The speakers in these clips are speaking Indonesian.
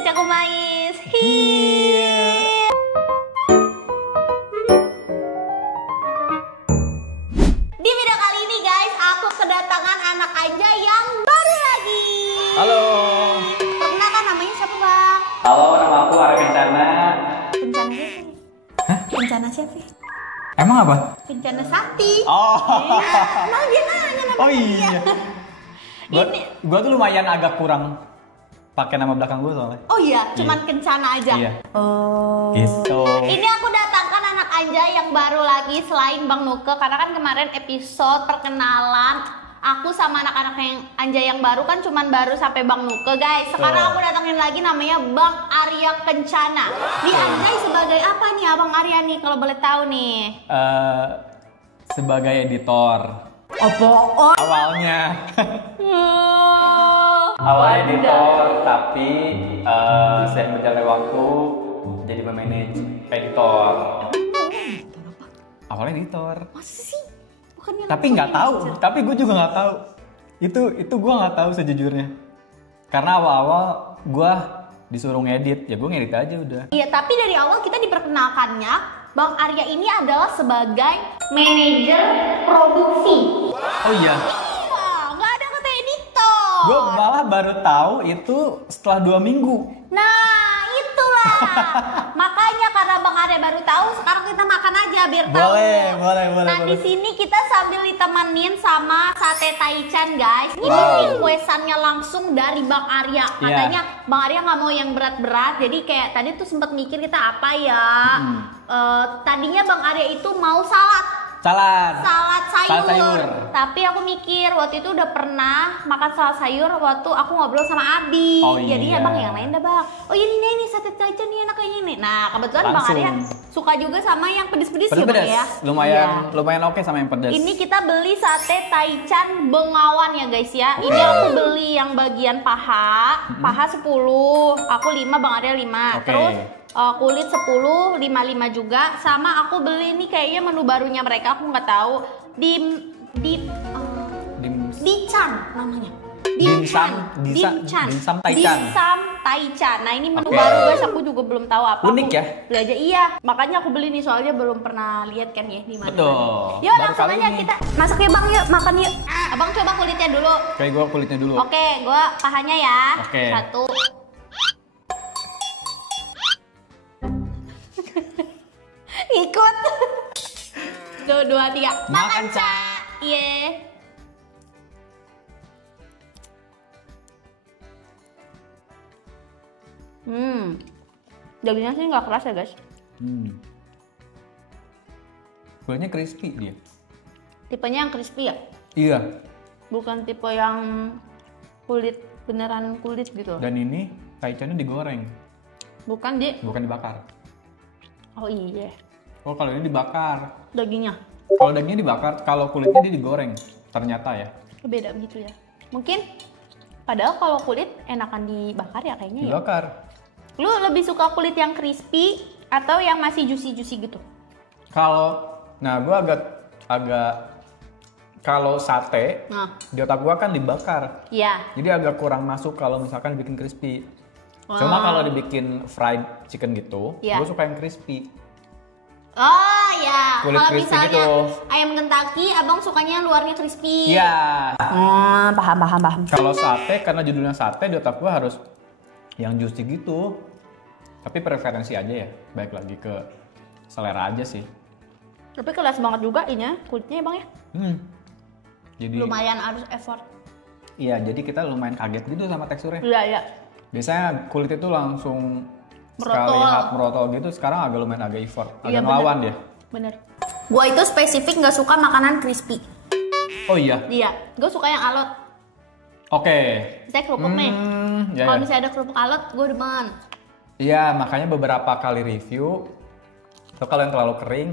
Caca Kumais. Di video kali ini guys, aku kedatangan anak Anja yang baru lagi. Halo. Perkenalkan namanya siapa bang? Halo, nama aku Arya Kencana. Kencana siapa? Hah? Kencana siapa? Emang apa? Kencana Sakti. Oh. Nah dia nanya nama Oh iya. Gua tuh lumayan agak kurang pakai nama belakang gue soalnya. Oh iya, cuman Kencana aja. Iya. Oh. Gitu. Ini aku datangkan anak Anja yang baru lagi selain Bang Nuke, karena kan kemarin episode perkenalan aku sama anak-anak yang Anja yang baru kan cuman baru sampai Bang Nuke guys. Sekarang aku datangin lagi namanya Bang Arya Kencana. Di Anja sebagai apa nih Abang Arya nih kalau boleh tahu nih? Sebagai editor. Oh. Awalnya. Awalnya editor, tapi seiring berjalannya waktu jadi memanage editor. Awalnya editor. Masa sih? Bukannya Tapi nggak tahu. Tapi gue juga nggak tahu. Itu gue nggak tahu sejujurnya. Karena awal-awal gue disuruh ngedit, ya gue ngedit aja udah. Iya, tapi dari awal kita diperkenalkannya Bang Arya ini adalah sebagai manajer produksi. Oh iya. Wah, nggak ada kata editor. Gue malah baru tahu itu setelah 2 minggu. Nah, itulah. Makanya karena Bang Arya baru tahu, sekarang kita makan aja biar tahu. Boleh. Nah, di sini kita sambil ditemenin sama sate taichan, guys. Ini requestannya langsung dari Bang Arya. Katanya Bang Arya nggak mau yang berat-berat, jadi kayak tadi tuh sempat mikir kita apa ya. Tadinya Bang Arya itu mau salad sayur. Tapi aku mikir waktu itu udah pernah makan salad sayur waktu aku ngobrol sama Abi. Oh, iya. Jadi ya Bang yang lain dah Bang. Oh ini sate taichan nih enak kayak gini. Nah kebetulan Bang Langsung. Arya suka juga sama yang pedes-pedes ya Bang ya. Lumayan oke sama yang pedas. Ini kita beli sate taichan Bengawan ya guys ya. Ini aku beli yang bagian paha 10, aku 5, Bang Arya 5. Oke. Terus kulit 10, 5 juga. Sama aku beli ini kayaknya menu barunya mereka, aku nggak tagu. Dichan namanya. Dimsum Taichan. Nah ini menu baru guys, aku juga belum tahu apa. Unik ya? Belajar iya. Makanya aku beli nih soalnya belum pernah lihat kan ya di mana. Betul. Yuk Baru langsung kali aja ini. kita masak ya Bang, yuk makan yuk. Abang coba kulitnya dulu. Kayak gue kulitnya dulu. Oke, gue pahanya ya. Oke. 1. Ikut. 2, 3. Makan Cak. Iya. Dagingnya sih nggak keras ya guys. Kulitnya crispy dia. Tipenya yang crispy ya? Iya. Bukan tipe yang beneran kulit gitu. Dan ini taichannya digoreng, Bukan bukan dibakar. Oh iya. Oh kalau ini dibakar. Dagingnya Kalau dagingnya dibakar, kalau kulitnya dia digoreng. Ternyata ya. beda gitu ya. Mungkin padahal kalau kulit enakan dibakar ya kayaknya ya. Dibakar. Lu lebih suka kulit yang crispy atau yang masih juicy gitu? Gue agak kalau sate di otak gue kan dibakar. Iya. Jadi agak kurang masuk kalau misalkan bikin crispy. Cuma kalau dibikin fried chicken gitu, gue suka yang crispy. Oh ya, Kulit kalau crispy misalnya gitu. ayam Kentucky, abang sukanya luarnya crispy. Iya. Paham. Kalau sate, karena judulnya sate, di otak gue harus yang juicy gitu. Tapi preferensi aja ya, baik lagi ke selera aja sih. Tapi kelas banget juga ini kulitnya bang ya. Jadi Lumayan harus effort. iya, jadi kita lumayan kaget gitu sama teksturnya. Iya. Biasanya kulit itu langsung Merotol. sekali merotol gitu, sekarang agak effort, Iya, agak ngelawan dia. Bener. Gua itu spesifik nggak suka makanan crispy. Oh iya. Iya, gue suka yang alot. Oke. Saya kerupuk nih. Ya, Kalau ya. misalnya ada kerupuk alot, gue demen. Iya, makanya beberapa kali review, so kalau yang terlalu kering,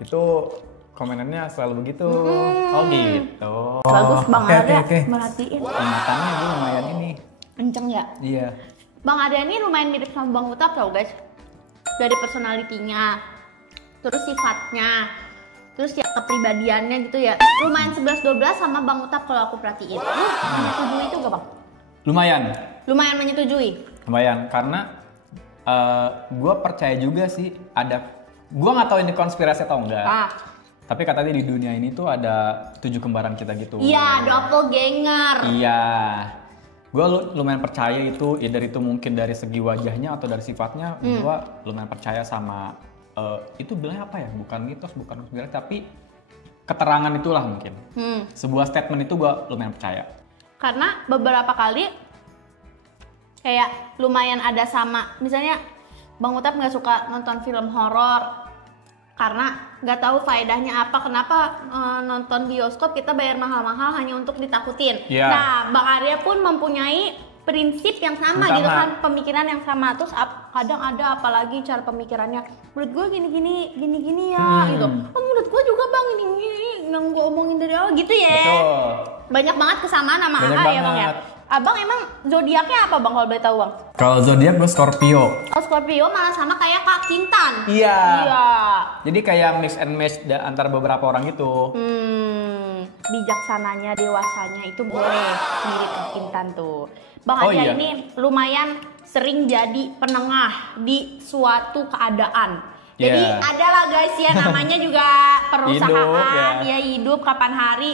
itu komenannya selalu begitu. Oh gitu. Bagus banget ya, Oke. merhatiin. Ingatannya gue lumayan ini. Kenceng ya. Iya. Bang Arya ini lumayan mirip sama Bang Utap tau guys. Dari personalitinya, terus sifatnya, terus ya kepribadiannya gitu ya. Lumayan 11-12 sama Bang Utap kalau aku perhatiin. Menyetujui itu gak Bang? Lumayan. Lumayan menyetujui. Lumayan, karena gue percaya juga sih gue nggak tahu ini konspirasi atau enggak. Tapi katanya di dunia ini tuh ada 7 kembaran kita gitu. Iya, doppelganger. Iya. Gue lumayan percaya itu, either itu mungkin dari segi wajahnya atau dari sifatnya. Gue lumayan percaya sama itu bilangnya apa ya? Bukan mitos, bukan konspirasi, tapi keterangan itulah mungkin. Sebuah statement itu gue lumayan percaya. Karena beberapa kali kayak lumayan ada sama, misalnya Bang Utap nggak suka nonton film horor karena nggak tahu faedahnya apa, kenapa nonton bioskop kita bayar mahal-mahal hanya untuk ditakutin. Nah, Bang Arya pun mempunyai prinsip yang sama gitu kan, pemikiran yang sama. Terus kadang ada apalagi cara pemikirannya, menurut gue gini ya gitu. Oh, menurut gue juga Bang ini yang gue omongin dari awal gitu ya. Betul. Banyak banget kesamaan sama AA ya Bang ya. Abang emang zodiaknya apa Bang kalau boleh tahu Bang? Kalau zodiak gue Scorpio. Oh, Scorpio malah sama kayak Kak Kintan. Iya. Iya. Jadi kayak mix and match antara beberapa orang itu. Bijaksananya, dewasanya itu boleh mirip Kak Kintan tuh. Bang Arya ini lumayan sering jadi penengah di suatu keadaan. Jadi adalah guys ya namanya juga perusahaan, hidup kapan hari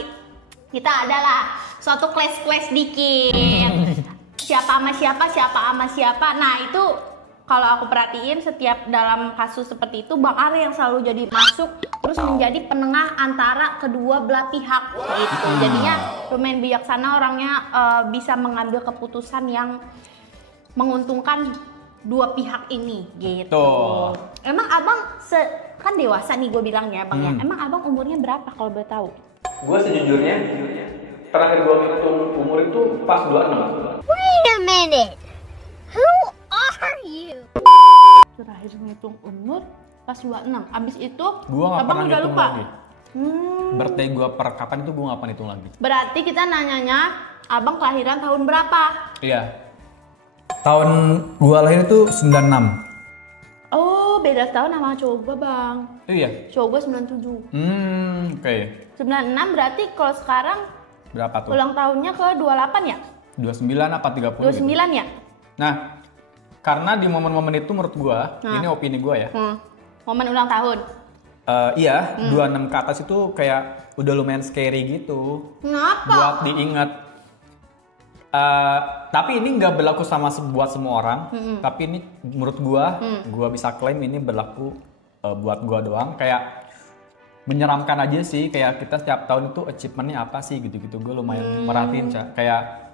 kita adalah suatu clash dikit. Siapa sama siapa. Nah itu kalau aku perhatiin setiap dalam kasus seperti itu Bang Arya yang selalu jadi masuk terus menjadi penengah antara kedua belah pihak gitu. Jadinya lumayan bijaksana orangnya, bisa mengambil keputusan yang menguntungkan dua pihak ini gitu. Emang abang kan dewasa nih gue bilangnya Bang ya. Emang abang umurnya berapa kalau boleh tahu? Gue sejujurnya terakhir gue ngitung umur itu pas 26. Wait a minute. Who are you? Terakhir ngitung umur pas 26. Abis itu gue gak pernah ngitung lagi. Birthday gue per kapan itu gue gak pernah hitung lagi. Berarti kita nanyanya abang kelahiran tahun berapa? Iya. Tahun gue lahir itu 96. Oh, beda tahun sama cowok gue Bang. Iya. Cowok gue 97. Oke. 96 berarti kalau sekarang berapa tuh? ulang tahunnya ke 28 ya? 29 apa 30 29 gitu. ya? Nah, karena di momen-momen itu menurut gue, ini opini gue ya. Momen ulang tahun? Iya, 26 ke atas itu kayak udah lumayan scary gitu. Kenapa? Buat diingat. Tapi ini nggak berlaku sama buat semua orang. Tapi ini menurut gue bisa klaim ini berlaku buat gue doang. Kayak menyeramkan aja sih, kayak kita setiap tahun itu achievementnya apa sih gitu-gitu. Gue lumayan merhatiin, kayak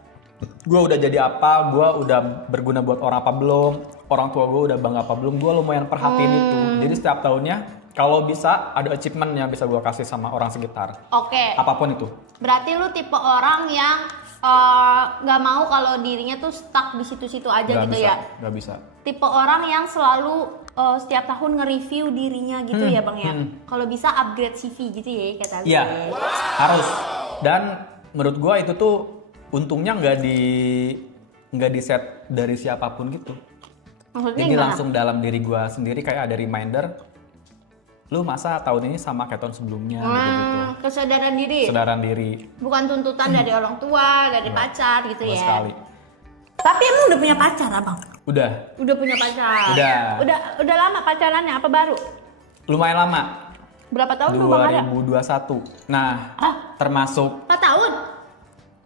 gue udah jadi apa, gue udah berguna buat orang apa belum, orang tua gue udah bangga apa belum, gue lumayan perhatiin itu. Jadi setiap tahunnya kalau bisa ada achievement yang bisa gue kasih sama orang sekitar. Oke. Apapun itu. Berarti lu tipe orang yang nggak mau kalau dirinya tuh stuck di situ-situ aja Gak gitu bisa, ya? Gak bisa. Tipe orang yang selalu setiap tahun nge-review dirinya gitu ya Bang ya? Kalau bisa upgrade CV gitu ya kata lu. Iya, harus. Dan menurut gue itu tuh untungnya nggak di set dari siapapun gitu. Maksudnya Jadi gimana? langsung dalam diri gue sendiri kayak ada reminder, lu masa tahun ini sama kayak tahun sebelumnya gitu-gitu. Kesadaran diri. Kesadaran diri. Bukan tuntutan dari orang tua, dari pacar gitu Sama ya. sekali. Tapi emang udah punya pacar Abang? Udah. Udah punya pacar. Udah lama pacarannya apa baru? Lumayan lama. Berapa tahun tuh Bang Arya? 2021. Nah, termasuk 4 tahun?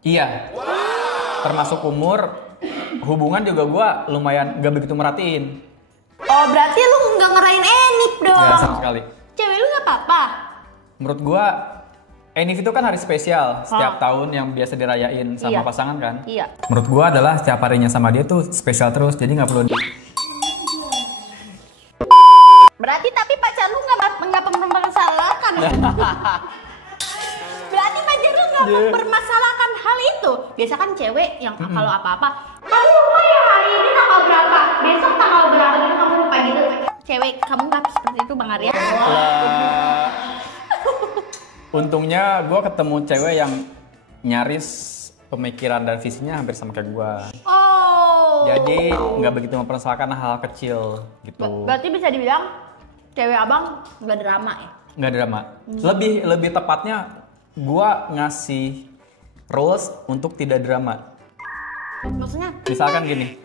iya. Termasuk umur, hubungan juga gua lumayan gak begitu merhatiin. Oh berarti lu nggak ngerayain Enif dong? Gak sama sekali. Cewek lu nggak apa-apa? Menurut gua, Enif itu kan hari spesial setiap tahun yang biasa dirayain sama pasangan kan? Iya. Menurut gua adalah setiap harinya sama dia tuh spesial terus, jadi nggak perlu. Berarti tapi pacar lu nggak mempermasalahkan. Berarti pacar lu nggak mempermasalahkan hal itu. Biasa kan cewek yang kalau apa-apa, kamu lupa ya hari ini tanggal berapa, besok tanggal berapa gitu kamu lupa gitu. Cewek kamu nggak seperti itu Bang Arya. Untungnya gue ketemu cewek yang nyaris pemikiran dan visinya hampir sama kayak gue. Oh. Jadi nggak begitu mempermasalahkan hal kecil gitu. Berarti bisa dibilang cewek abang nggak drama ya? Nggak drama. Lebih tepatnya gue ngasih rules untuk tidak drama. Maksudnya? Misalkan gini,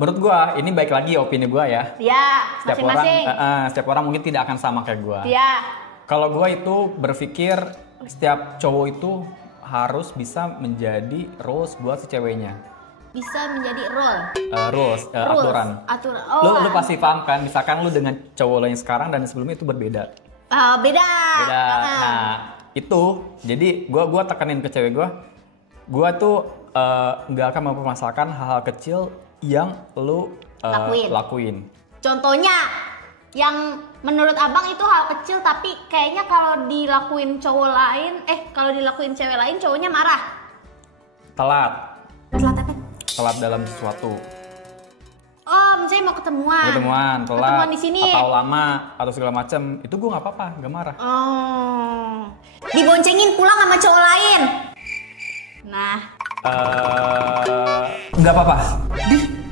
menurut gua ini baik lagi opini gua ya. Ya, Setiap masing-masing. setiap orang mungkin tidak akan sama kayak gua. Ya. Kalau gua itu berpikir setiap cowok itu harus bisa menjadi rules buat si ceweknya. Bisa menjadi role. Rules, Rules, aturan. aturan. Lu pasti paham kan, misalkan lu dengan cowok lo yang sekarang dan sebelumnya itu berbeda. Beda. Beda. Nah, itu jadi gua tekenin ke cewek gua tuh nggak akan mempermasalahkan hal-hal kecil yang lu lakuin. Contohnya yang menurut abang itu hal kecil tapi kayaknya kalau dilakuin cowok lain, kalau dilakuin cewek lain cowoknya marah. Telat Telat apa? Telat dalam sesuatu. Oh, misalnya mau ketemuan. Telat. Ketemuan di sini. Atau lama atau segala macam. Itu gue nggak apa-apa, nggak marah. Oh. Diboncengin pulang sama cowok lain. Nah. Nggak apa-apa.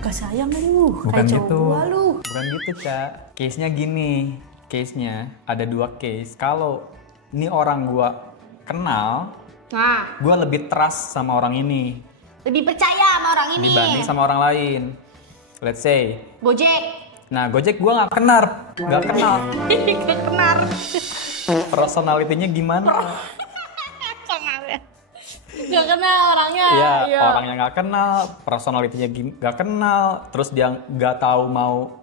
Gak sayang lu. Bukan kayak gitu. cowok gua lu. Bukan gitu, Ca. Case-nya gini. Case-nya ada 2 case. Kalau ini orang gua kenal, Nah, gua lebih trust sama orang ini lebih percaya sama orang ini. dibanding sama orang lain. Let's say Gojek. Nah, Gojek gue nggak kenal. Gak kenal. Personalitinya gimana? Gak kenal orangnya. Iya, orangnya nggak kenal, personalitinya nggak kenal, terus dia nggak tahu mau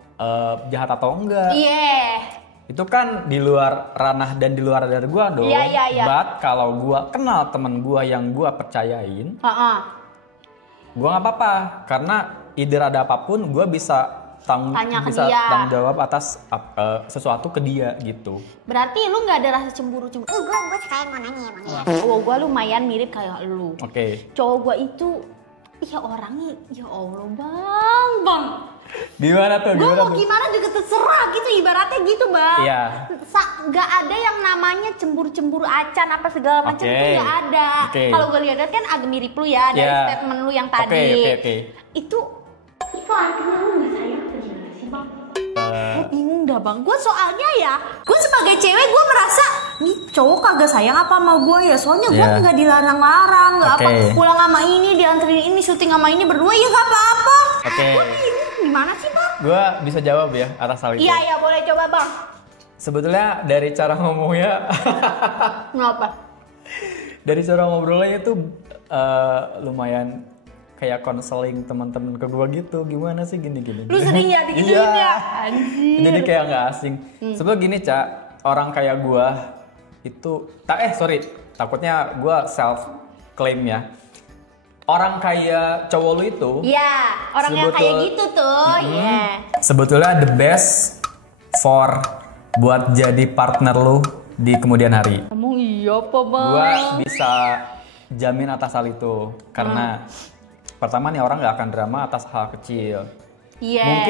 jahat atau enggak. Iya. Itu kan di luar ranah dan di luar dari gue dong. Iya. But kalau gue kenal temen gue yang gue percayain, gue nggak apa-apa karena either ada apapun gue bisa tanggung jawab atas sesuatu ke dia gitu. Berarti lu nggak ada rasa cemburu? Gue sekalian mau nanya emang ya. Cowok gue lumayan mirip kayak lu. Oke. Cowok gue itu, ya orangnya, ya Allah bang. Gimana tuh? Gue mau gimana juga terserah gitu, ibaratnya gitu bang. Iya. Gak ada yang namanya cemburu-cemburu acan apa segala macam itu gak ada. Kalau gue lihat kan agak mirip lu ya dari statement lu yang tadi. Oke. Itu artinya lu gak sayang apa gimana sih bang? Gue bingung dah bang. Gue soalnya ya, gue sebagai cewek gue merasa nih cowok kagak sayang apa sama gue ya. Soalnya gue nggak dilarang-larang, nggak apa pulang sama ini, dianterin ini, syuting sama ini berdua ya nggak apa-apa. Gue bingung gimana sih bang? Gue bisa jawab ya atas hal itu. Iya boleh coba bang. Sebetulnya dari cara ngomongnya. Kenapa? Dari cara ngobrolnya itu lumayan kayak konseling teman-teman ke gue gitu, gimana sih gini. Lu sering ya digituin ya? Anjir. Jadi kayak nggak asing. Sebetulnya gini Ca, orang kayak gue itu, takutnya gue self claim ya. Orang kayak cowok lu itu, iya, orang yang kayak gitu tuh, iya. Sebetulnya the best for buat jadi partner lu di kemudian hari. Emang iya apa bang? Gue bisa jamin atas hal itu, karena pertama nih orang nggak akan drama atas hal kecil. Iya.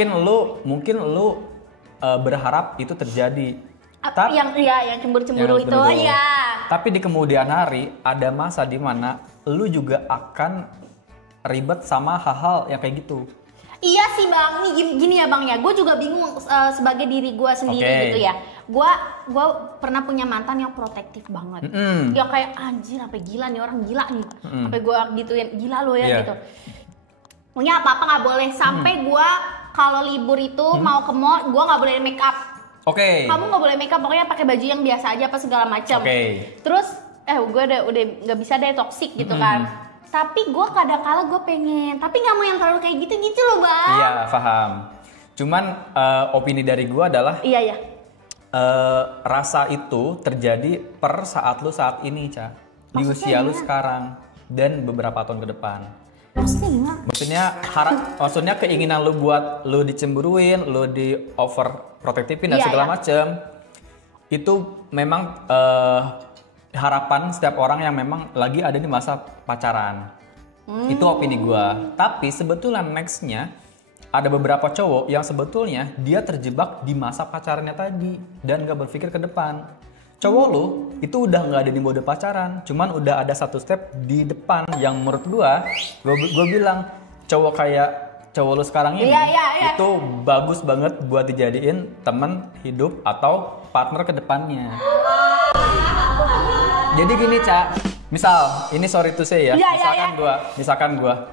Mungkin lu berharap itu terjadi. Yang cemburu-cemburu itu, ya. Tapi di kemudian hari ada masa di mana lu juga akan ribet sama hal-hal yang kayak gitu. Iya sih bang, nih gini ya bang ya. Gue juga bingung sebagai diri gue sendiri gitu ya. Gue pernah punya mantan yang protektif banget. Yang kayak anjir, sampai gila nih orang gila nih. Sampai gue gituin gila lo ya gitu. Pokoknya apa-apa nggak boleh. Sampai gue kalau libur itu mau ke mall, gue nggak boleh make up. Kamu nggak boleh make up, pokoknya pakai baju yang biasa aja apa segala macam. Terus gue udah nggak bisa deh, toxic gitu kan. Tapi gue kadang-kala gue pengen, tapi nggak mau yang terlalu kayak gitu loh bang. Iya paham. Cuman opini dari gue adalah iya. Rasa itu terjadi per saat lu saat ini Ca. Di usia lu sekarang dan beberapa tahun ke depan. Maksudnya gimana? Maksudnya keinginan lu buat lu dicemburuin, lu di overprotektifin dan segala macem. Itu memang harapan setiap orang yang memang lagi ada di masa pacaran. Itu opini gua. Tapi sebetulnya nextnya ada beberapa cowok yang sebetulnya dia terjebak di masa pacarannya tadi dan gak berpikir ke depan. Cowok lu itu udah gak ada di mode pacaran, cuman udah ada satu step di depan yang menurut gua bilang cowok kayak cowok lu sekarang ini itu bagus banget buat dijadiin temen hidup atau partner ke depannya. Jadi gini Ca, misal ini sorry to say ya, misalkan gua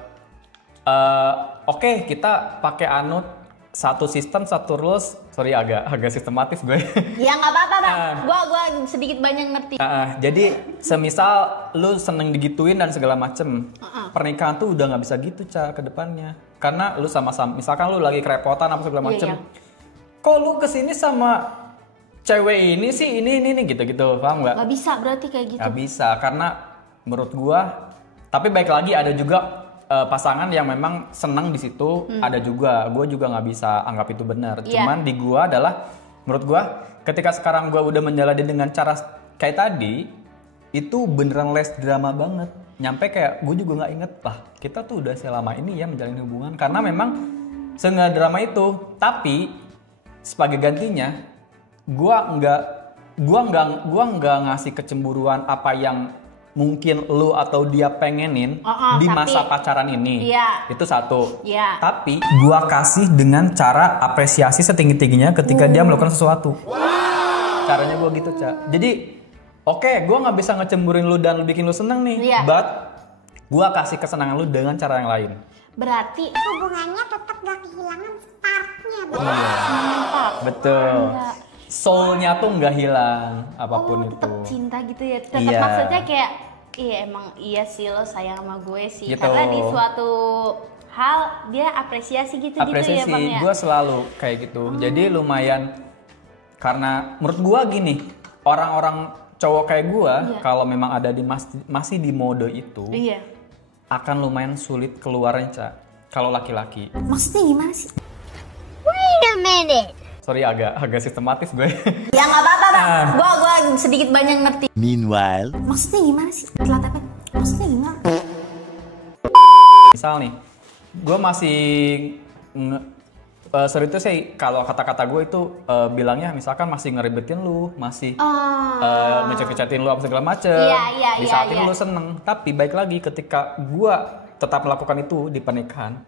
Oke, kita pakai anut satu sistem, satu rules. Sorry, agak sistematis gue. Ya nggak apa-apa bang. Gua sedikit banyak ngerti. Jadi semisal lu seneng digituin dan segala macem, pernikahan tuh udah nggak bisa gitu ke depannya. Karena lu sama-sama, misalkan lu lagi kerepotan apa segala macem, kok lu kesini sama cewek ini sih ini gitu, paham nggak? Nggak bisa berarti kayak gitu. Nggak bisa, karena menurut gua. Tapi baik lagi ada juga pasangan yang memang senang di situ, ada juga. Gue juga nggak bisa anggap itu benar. Cuman di gua adalah, menurut gua, ketika sekarang gua udah menjalani dengan cara kayak tadi, itu beneran less drama banget. Nyampe kayak gue juga nggak inget lah, kita tuh udah selama ini ya menjalin hubungan, karena memang seenggak drama itu. Tapi sebagai gantinya, gua nggak ngasih kecemburuan apa yang mungkin lu atau dia pengenin di masa pacaran ini. Itu satu. Tapi gua kasih dengan cara apresiasi setinggi-tingginya ketika dia melakukan sesuatu. Caranya gua gitu, Ca. Jadi oke, gua nggak bisa ngecemburin lu dan bikin lu seneng nih. But gua kasih kesenangan lu dengan cara yang lain. Berarti hubungannya tetap gak kehilangan sparknya. Betul. Soulnya tuh nggak hilang apapun itu. Tetap cinta gitu ya. Tetap maksudnya kayak emang iya sih lo sayang sama gue sih. Gitu. Karena di suatu hal dia apresiasi gitu ya bang ya. Gue selalu kayak gitu. Jadi lumayan, karena menurut gue gini, orang-orang cowok kayak gue kalau memang ada di masih di mode itu, akan lumayan sulit keluarnya, Ca. Kalau laki-laki. Maksudnya gimana sih? Wait a minute. Sorry, agak sistematis gue. Ya nggak apa-apa bang. Gua sedikit banyak ngerti. Meanwhile, Maksudnya gimana sih? Telat apa? Maksudnya gimana? Misal nih, gue masih sorry itu sih, kalau kata-kata gue itu bilangnya misalkan masih ngeribetin lu, masih ngecek-ngecekin lu apa segala macem. Di saat ini lu seneng. Tapi baik lagi ketika gue tetap melakukan itu di pernikahan,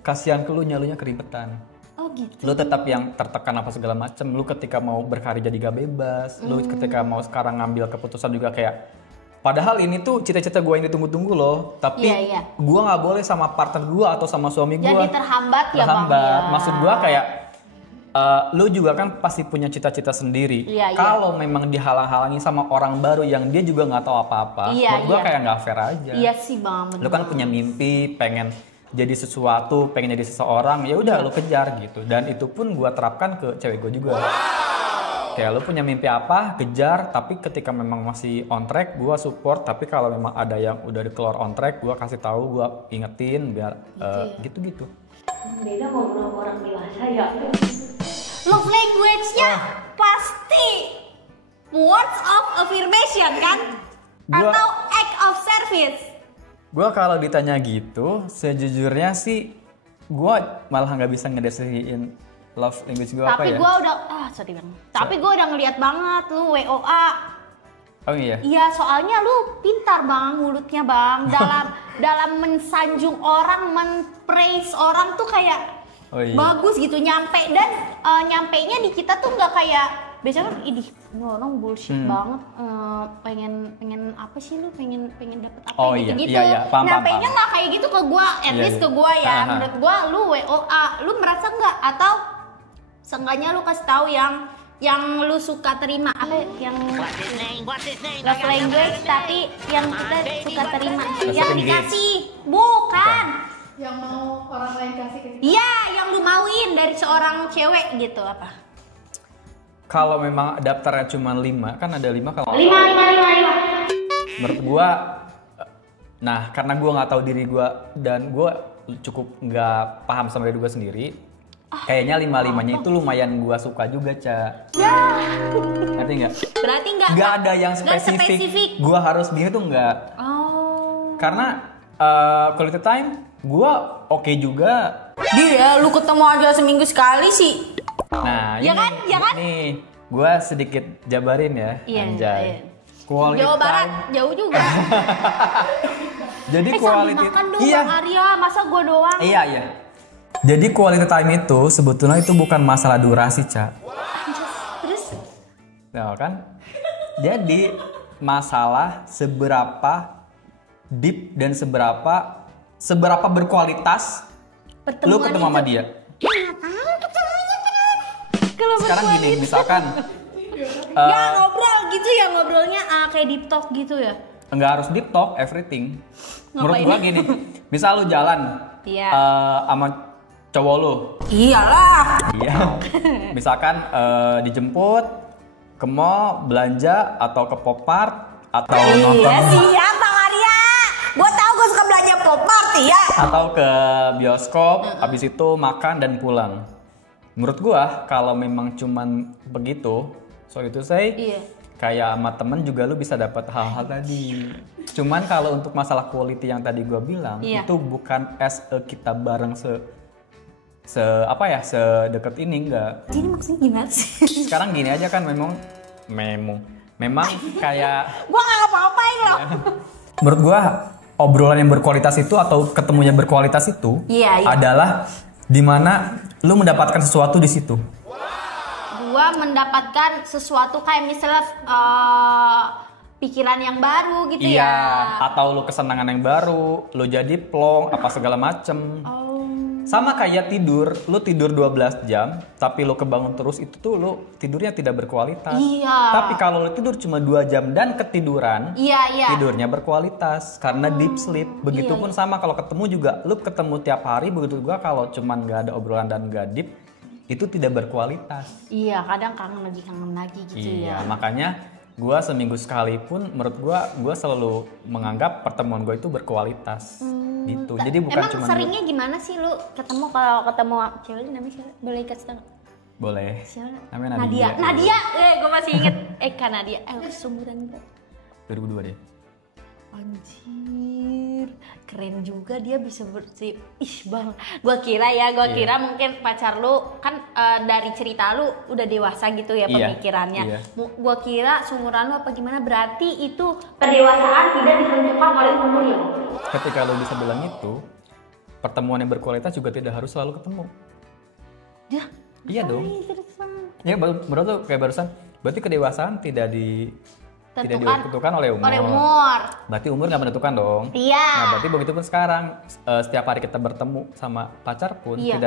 kasihan ke lu, nyalunya keribetan. Gitu. Lu tetap yang tertekan apa segala macem. Lu ketika mau berkarir jadi gak bebas. Lu ketika mau sekarang ngambil keputusan juga kayak, padahal ini tuh cita-cita gue yang ditunggu-tunggu loh. Tapi gue gak boleh sama partner gue atau sama suami gue. Jadi terhambat ya bang ya. Maksud gue kayak lu juga kan pasti punya cita-cita sendiri. Kalau memang dihalang-halangi sama orang baru yang dia juga gak tahu apa-apa, menurut gue kayak gak fair aja. Iya sih bang. Lu kan punya mimpi, pengen jadi sesuatu, pengen jadi seseorang, ya udah lu kejar gitu. Dan itu pun gua terapkan ke cewek gua juga. Kayak lu punya mimpi apa, kejar. Tapi ketika memang masih on track, gua support. Tapi kalau memang ada yang udah keluar on track, gua kasih tahu, gua ingetin biar gitu-gitu. Beda ngobrol sama orang dewasa ya. Love language-nya pasti words of affirmation kan? Atau act of service. Gue kalau ditanya gitu, sejujurnya sih gue malah nggak bisa ngedeskripsiin love language gue apa ya. Tapi gue udah, sorry bang. Tapi gue udah ngeliat banget lu WOA. Oh iya? Iya, soalnya lu pintar bang mulutnya bang. dalam mensanjung orang, men-praise orang tuh kayak bagus gitu. Nyampe dan nyampenya di kita tuh nggak kayak biasanya kan idih orang bullshit banget, pengen apa sih lu pengen dapet apa gitu nyampainya nggak kayak gitu ke gua, at least ke gua ya. Menurut gua lu WOA lu merasa nggak, atau seenggaknya lu kasih tahu yang lu suka terima apa yang love language tapi yang kita suka terima, yang dikasih bukan yang mau orang lain kasih ke kita. Iya, yang lu mauin dari seorang cewek gitu apa? Kalau memang daftarnya cuma 5, kan ada 5 kalau 5. Menurut gua, nah karena gua nggak tahu diri gua dan gua cukup nggak paham sama diri gua sendiri, kayaknya 5-5-nya itu lumayan gua suka juga, Ca. Ngerti nggak? Berarti nggak ada yang spesifik. Gua harus gini tuh nggak. Karena quality time gua oke juga. Dia lu ketemu aja seminggu sekali sih. Nah, ya kan? Nih, gue sedikit jabarin ya, anjay. Quality Jawa Barat, time. jauh juga. Jadi quality makan dong Bang Arya, masa gue doang? Iya. Jadi quality time itu sebetulnya itu bukan masalah durasi, Ca. Terus? Nah, kan? Jadi masalah seberapa deep dan seberapa seberapa berkualitas lu ketemu sama dia? Kalau Sekarang gini, misalkan ya ngobrol gitu ya, ngobrolnya kayak deep talk gitu ya. nggak harus deep talk everything. Menurut Ngapain? gua gini, misal lu jalan Iya. sama cowok lu, Iyalah. iya, misalkan dijemput ke mall belanja atau ke pop art atau nonton Iya siap Bang Arya. Gua tahu gua suka belanja pop art ya. atau ke bioskop, habis itu makan dan pulang. Menurut gua kalau memang cuman begitu, sorry to say, Iya. kayak sama temen juga lu bisa dapat hal-hal tadi. Cuman kalau untuk masalah quality yang tadi gua bilang, Iya. itu bukan kita bareng sedekat ini enggak. Ini maksudnya gimana sih? Sekarang gini aja kan memang kayak Gua nggak ngapa-ngapain loh. menurut gua obrolan yang berkualitas itu atau ketemunya berkualitas itu Iya, iya. adalah dimana lu mendapatkan sesuatu di situ. Gua mendapatkan sesuatu kayak misalnya pikiran yang baru gitu Iya, ya. atau lu kesenangan yang baru, lu jadi plong apa segala macem. Oh. Sama kayak tidur, lu tidur 12 jam, tapi lu kebangun terus itu tuh lu tidurnya tidak berkualitas. Iya. Tapi kalau lu tidur cuma 2 jam dan ketiduran, Iya, iya. tidurnya berkualitas karena deep sleep. Begitupun sama kalau ketemu juga, lu ketemu tiap hari, begitu juga kalau cuman nggak ada obrolan dan nggak deep, itu tidak berkualitas. Iya, kadang kangen lagi gitu Iya, ya. makanya gua seminggu sekali pun menurut gua selalu menganggap pertemuan gua itu berkualitas. Gitu. Jadi bukan Emang cuma seringnya gimana sih lu ketemu kalau ketemu cewek namanya siapa? Boleh kasih tahu? boleh. Siapa? Namanya Nadia. Nadia. Nadia, gue masih inget. Kak Nadia. Seumuran kita. 2002 deh. Anjir, keren juga dia bisa bersih. Ih bang, gua kira mungkin pacar lu kan dari cerita lu udah dewasa gitu ya Iya, pemikirannya. iya. Gua kira seumuran lu apa gimana, berarti itu pendewasaan tidak ditentukan oleh umur ya? Ketika lo bisa bilang itu, pertemuan yang berkualitas juga tidak harus selalu ketemu. Ya, Iya dong. interesting. Ya baru tuh kayak barusan, berarti kedewasaan tidak ditentukan oleh umur. Oleh umur. Berarti umur nggak menentukan dong. Iya. Nah, berarti begitu pun sekarang setiap hari kita bertemu sama pacar pun Iya.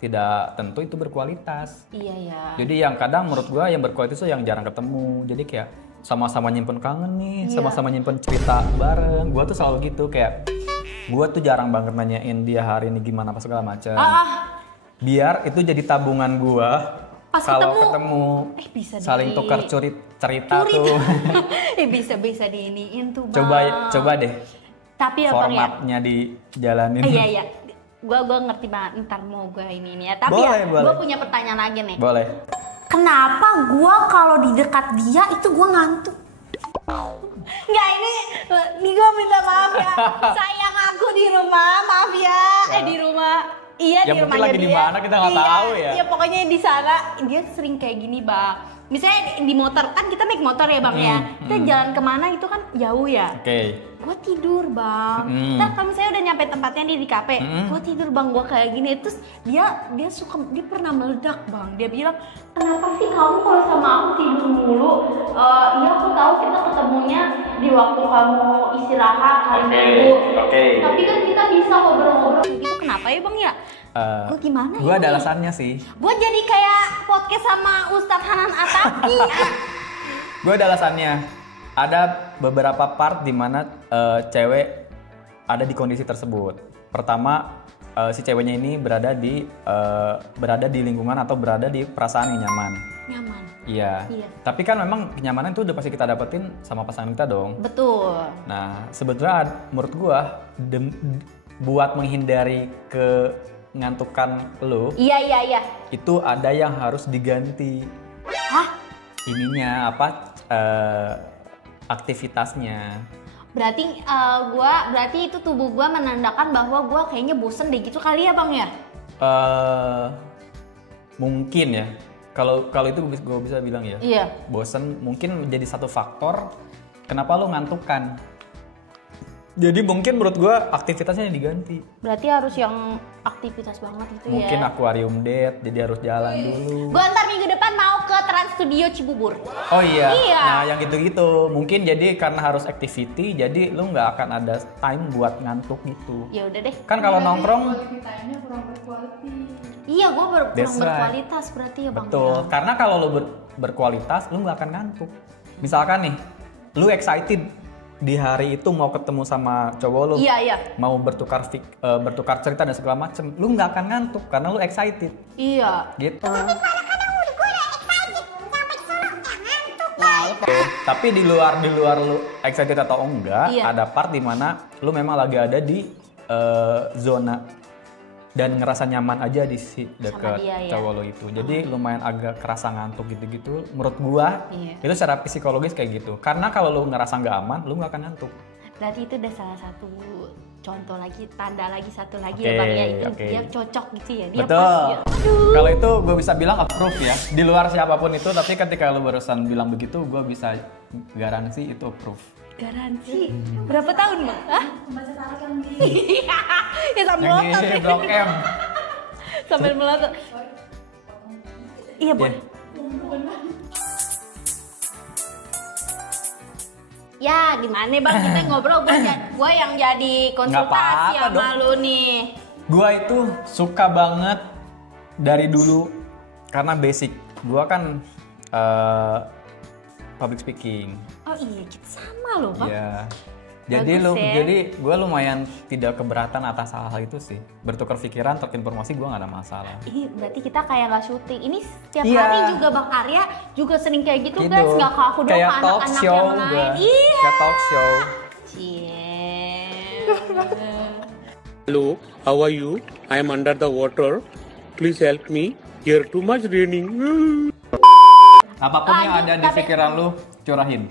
tidak tentu itu berkualitas. Iya ya. Jadi yang kadang menurut gua yang berkualitas itu yang jarang ketemu. Jadi kayak sama-sama nyimpen kangen nih, Iya. sama-sama nyimpen cerita bareng. Gua tuh selalu gitu kayak gua tuh jarang banget nanyain dia hari ini gimana apa segala macam. Biar itu jadi tabungan gua Pas kalau ketemu. ketemu Bisa saling tukar cerita tuh. bisa diiniin tuh bang. coba deh Tapi ya bang ya. formatnya dijalanin. Iya. Gua ngerti banget, ntar mau gue ini ya. Tapi Boleh, ya, boleh. gue punya pertanyaan lagi nih. Boleh. Kenapa gue kalau di dekat dia itu gue ngantuk? Nggak, ini gue minta maaf ya. Sayang aku di rumah, maaf ya. Di rumah. Iya, Ya, di mungkin rumahnya lagi dia. di mana kita nggak tahu ya. Iya, pokoknya di sana dia sering kayak gini, Bang. Misalnya di motor, kan kita naik motor ya, Bang ya. Kita jalan kemana itu kan jauh ya. Oke. Gue tidur bang, ntar kalau misalnya udah nyampe tempatnya di kafe, gue tidur bang, gue kayak gini. Terus dia pernah meledak bang, dia bilang, kenapa sih kamu kalau sama aku tidur mulu? Iya aku tahu kita ketemunya di waktu kamu istirahat hari Minggu. Tapi kan kita bisa ngobrol-ngobrol gitu, kenapa ya bang ya? Gue gimana Gue ya? ada alasannya sih. Gue jadi kayak podcast sama Ustadz Hanan Ataki. Gue ada alasannya. Ada beberapa part di mana cewek ada di kondisi tersebut. Pertama, si ceweknya ini berada di lingkungan atau berada di perasaan yang nyaman. Nyaman. Iya. Tapi kan memang kenyamanan itu udah pasti kita dapetin sama pasangan kita dong. Betul. Nah, sebetulnya menurut gua buat menghindari kengantukan lo, Iya. itu ada yang harus diganti. Hah? Ininya aktivitasnya. Berarti itu tubuh gua menandakan bahwa gua kayaknya bosen deh gitu kali ya bang ya? Mungkin ya. Kalau itu gue bisa bilang ya. Iya. Bosen mungkin menjadi satu faktor kenapa lo ngantuk kan. Jadi mungkin menurut gue aktivitasnya diganti. Berarti harus yang aktivitas banget itu Mungkin ya. akuarium date, jadi harus jalan dulu. Gue ntar minggu depan mau ke Trans Studio Cibubur. Oh iya. Iya. Nah yang gitu-gitu. Mungkin jadi karena harus activity, jadi lu nggak akan ada time buat ngantuk gitu. Ya udah deh. Kan kalau nongkrong, Iya, gue kurang That's right. berkualitas berarti ya bang. betul. Karena kalau lu berkualitas, lu nggak akan ngantuk. Misalkan nih, lu excited di hari itu mau ketemu sama cowok lu, Iya iya. mau bertukar cerita dan segala macem, lu nggak akan ngantuk karena lu excited. Iya. Gitu. Ya itu. Tapi di luar lu excited atau enggak, Iya. ada part di mana lu memang lagi ada di zona dan ngerasa nyaman aja di deket dia, ya. cowok lo itu. Jadi lumayan agak kerasa ngantuk gitu-gitu. Menurut gua Iya. itu secara psikologis kayak gitu. Karena kalau lu ngerasa nggak aman, lu nggak akan ngantuk. Berarti itu udah salah satu contoh lagi, tanda lagi satu lagi Oke, ya bang ya. Itu oke. dia cocok gitu ya. Dia Betul. pas ya. Kalau itu gue bisa bilang approve ya. Di luar siapapun itu, tapi ketika lu barusan bilang begitu, gue bisa garansi itu approve. Garansi. Berapa tahun bang? Hah? Ya sambil Yang melotot. di Blok M. Sambil melotot. Iya boleh. Ya gimana bang, kita ngobrol, gue yang jadi konsultasi apa-apa sama dong. lu nih. Gua itu suka banget dari dulu karena basic. Gua kan public speaking. Oh iya, kita sama loh bang. Iya. Jadi Bagus ya. jadi gue lumayan tidak keberatan atas hal-hal itu sih. Bertukar pikiran, terinformasi gue nggak ada masalah. Ih, berarti kita kayak nggak syuting. Ini setiap Iya. hari juga Bang Arya juga sering kayak gitu, Gitu. guys. Nggak ke aku doang, Kayak ke talk anak-anak show yang juga. lain. Iya. Kayak talk show. Cie. Hello, how are you? I am under the water. Please help me. Here too much raining. Apapun yang Lanjut, ada di tapi- pikiran lu, curahin.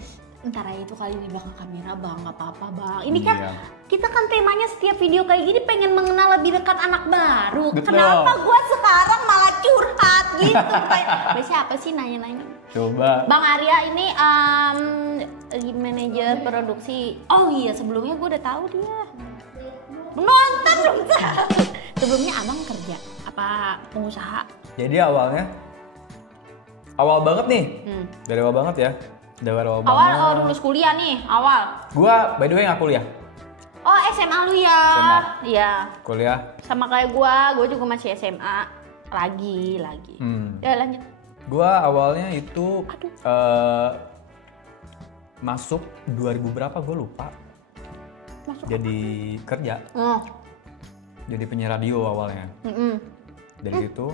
Ntar aja itu kali di belakang kamera bang, nggak apa-apa bang. Ini kan Iya. kita kan temanya setiap video kayak gini pengen mengenal lebih dekat anak baru. Betul. Kenapa gua sekarang malah curhat gitu? Kayak siapa sih nanya-nanya? Coba. Bang Arya ini manajer produksi. Oh iya, sebelumnya gue udah tahu dia. Nonton dong. Sebelumnya abang kerja apa pengusaha? Jadi awalnya, awal banget nih. Dari awal banget ya. Dari awal Awal banget. lulus kuliah nih, awal. Gua by the way nggak kuliah. Oh SMA lu ya? SMA. Iya. Kuliah. Sama kayak gue juga masih SMA. Lagi. Ya lanjut. Gua awalnya itu Aduh. masuk 2000 berapa gue lupa. Masuk. Jadi kerja, Oh. jadi penyiar radio awalnya. Dari situ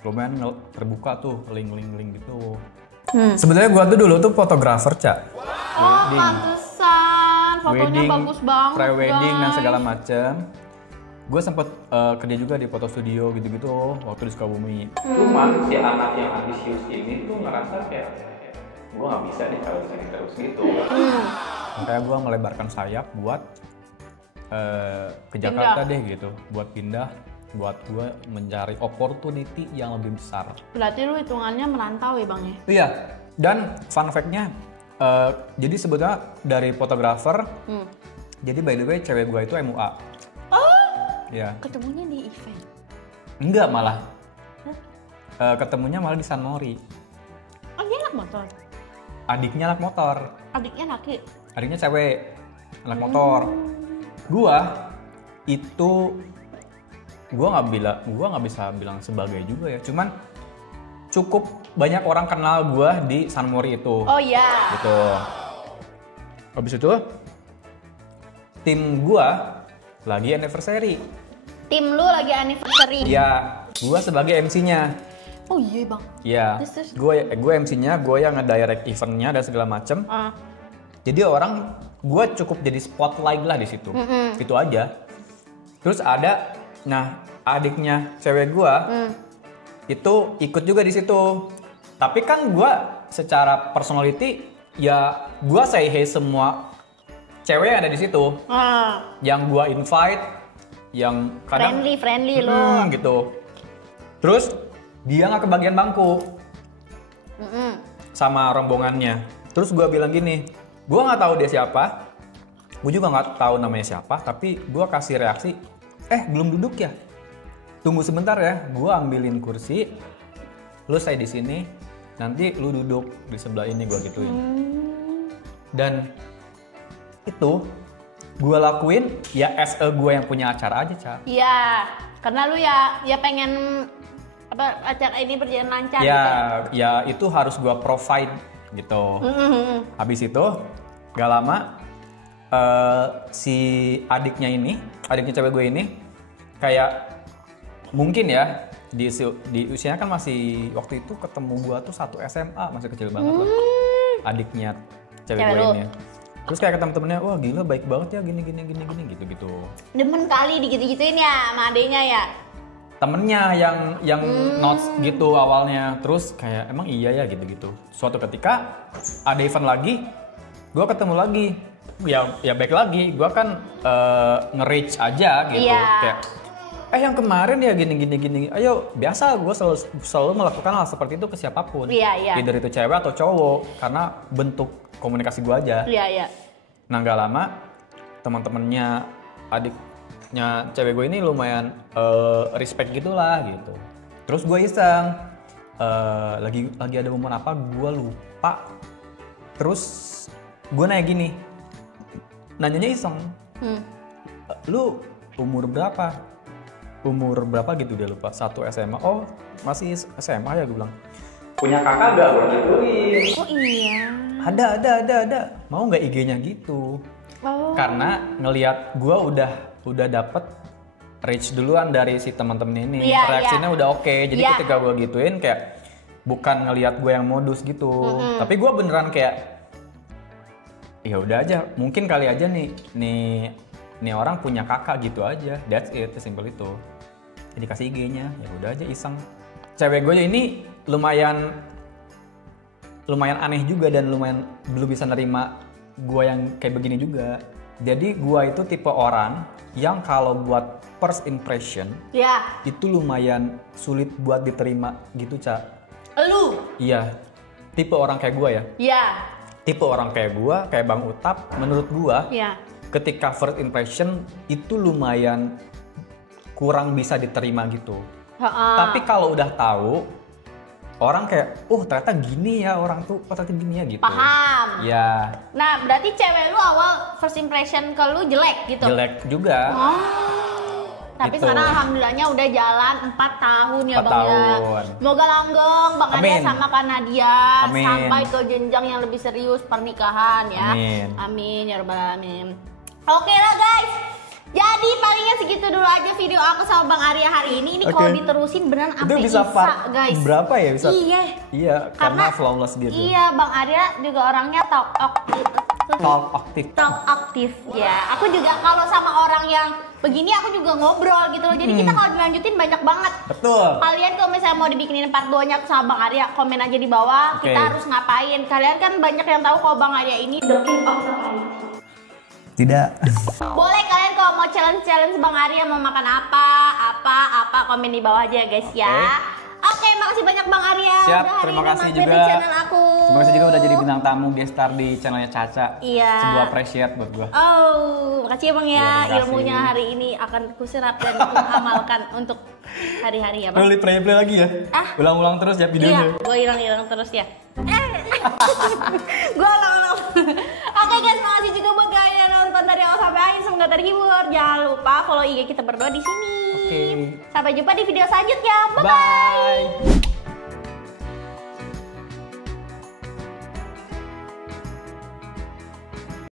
lumayan terbuka tuh link gitu. Sebenarnya gua tuh dulu tuh fotografer, Cak. Oh, pantesan. Fotonya bagus banget. pre-wedding dan guys. segala macam. Gue sempet kerja juga di foto studio gitu-gitu waktu di Sukabumi. Cuman si anak yang ambisius ini tuh ngerasa kayak gue nggak bisa deh kalau sini terus gitu. Makanya gue melebarkan sayap buat ke Jakarta deh gitu, buat pindah, buat gue mencari opportunity yang lebih besar. Berarti lu hitungannya merantau ya bang ya? Iya, dan fun fact-nya, jadi sebetulnya dari fotografer, jadi by the way cewek gue itu MUA. Iya. Ketemunya di event. Enggak malah. Ketemunya malah di San Mori. Oh dia anak motor. Adiknya anak motor. Adiknya laki. Adiknya cewek, anak motor. Gua itu gua nggak bisa bilang sebagai juga ya. Cuman cukup banyak orang kenal gua di San Mori itu. Oh iya. Gitu. Habis itu tim gua lagi anniversary. Tim lu lagi anniversary. Ya, gua sebagai MC-nya. Oh iya bang. Iya, Terus? gue MC-nya, gue yang ngedirect eventnya dan segala macem. Ah. Jadi orang, gue cukup jadi spotlight lah di situ, itu aja. Terus ada, nah adiknya cewek gue itu ikut juga di situ. Tapi kan gue secara personality, ya gue say hey semua cewek yang ada di situ. Ah. Yang gue invite, yang kadang Friendly lu. gitu. Terus dia nggak kebagian bangku sama rombongannya. Terus gue bilang gini, gue nggak tahu dia siapa, Gue juga nggak tahu namanya siapa, tapi gue kasih reaksi, belum duduk ya? Tunggu sebentar ya, gue ambilin kursi, lu stay di sini, nanti lu duduk di sebelah ini, gue gituin. Dan itu gue lakuin ya as a gue yang punya acara aja, Ca. Iya, karena lu ya pengen acara ini berjalan lancar ya, gitu. Ya itu harus gue provide gitu. Habis itu gak lama si adiknya cewek gue ini kayak mungkin ya di usianya kan masih waktu itu ketemu gue tuh satu SMA, masih kecil banget lah. Adiknya cewek gue ini. Terus kayak ketemu temennya, wah gila baik banget ya gini gitu. Demen kali digitu-gituin ya sama adenya ya. Temennya yang notes gitu awalnya, terus kayak emang iya ya gitu. Suatu ketika ada event lagi, gue ketemu lagi, ya baik lagi, gue kan nge-reach aja gitu, kayak yang kemarin ya gini, ayo biasa gue selalu melakukan hal seperti itu ke siapapun, either itu cewek atau cowok, karena bentuk komunikasi gue aja. Nah gak lama teman-temannya adiknya cewek gue ini lumayan respect gitulah gitu. Terus gue iseng lagi ada momen apa gue lupa. Terus gue nanya gini, nanyanya iseng, lu umur berapa gitu, dia lupa. 1 SMA, oh masih SMA ya, gue bilang. Punya kakak gak? Gue gituin. Oh iya. Ada. Mau nggak IG-nya gitu? Oh. Karena ngelihat gue udah dapet reach duluan dari si teman-teman ini, reaksinya udah oke. Jadi ketika gue gituin kayak bukan ngelihat gue yang modus gitu, tapi gue beneran kayak ya udah aja, mungkin kali aja nih orang punya kakak gitu aja, that's it, simple itu. Jadi kasih IG-nya, ya udah aja iseng. Cewek gue ini lumayan aneh juga dan lumayan belum bisa nerima gue yang kayak begini juga. Jadi gue itu tipe orang yang kalau buat first impression itu lumayan sulit buat diterima gitu, Ca. Lu? Iya, tipe orang kayak gue ya. Iya. Tipe orang kayak gue, kayak Bang Utap, menurut gue ketika first impression itu lumayan kurang bisa diterima gitu. Tapi kalau udah tahu, orang kayak, ternyata gini ya orang tuh, ternyata gini ya gitu. Paham. Ya. Nah, berarti cewek lu awal first impression ke lu jelek gitu? Jelek juga. Tapi gitu. sekarang alhamdulillahnya udah jalan 4 tahun ya 4 Bang ya. tahun. Semoga langgeng Bang Arya sama Kak Nadia. Amin. Sampai ke jenjang yang lebih serius pernikahan ya. Amin ya rabbal alamin. Oke lah guys. Jadi palingnya segitu dulu aja video aku sama Bang Arya hari ini. Ini kalau diterusin beneran sampai bisa guys. Berapa ya bisa? Iya, karena flawless dia tuh. Iya, Bang Arya juga orangnya talk aktif ya. Aku juga kalau sama orang yang begini aku juga ngobrol gitu loh. Jadi kita kalau dilanjutin banyak banget. Betul. Kalian kalau misalnya mau dibikinin part 2-nya aku sama Bang Arya, komen aja di bawah. Kita harus ngapain. Kalian kan banyak yang tahu kalau Bang Arya ini the king of the IT. Tidak. Boleh kalian kalau mau challenge Bang Arya mau makan apa, komen di bawah aja guys ya. Oke, makasih banyak Bang Arya. Siap, terima kasih juga. Di channel aku. Terima kasih juga udah jadi bintang tamu guest star di channelnya Caca. Iya. Sebuah appreciate buat gua. Makasih ya Bang ya. Ilmunya hari ini akan kuserap dan kuamalkan untuk hari-hari ya Bang. Boleh play lagi ya? Ulang-ulang terus ya videonya. Iya, gue hilang terus ya. Gue ulang-ulang. Oke guys, makasih juga buat kalian yang nonton dari awal sampai akhir. Semoga terhibur. Jangan lupa follow IG kita berdua di sini. Sampai jumpa di video selanjutnya. Bye.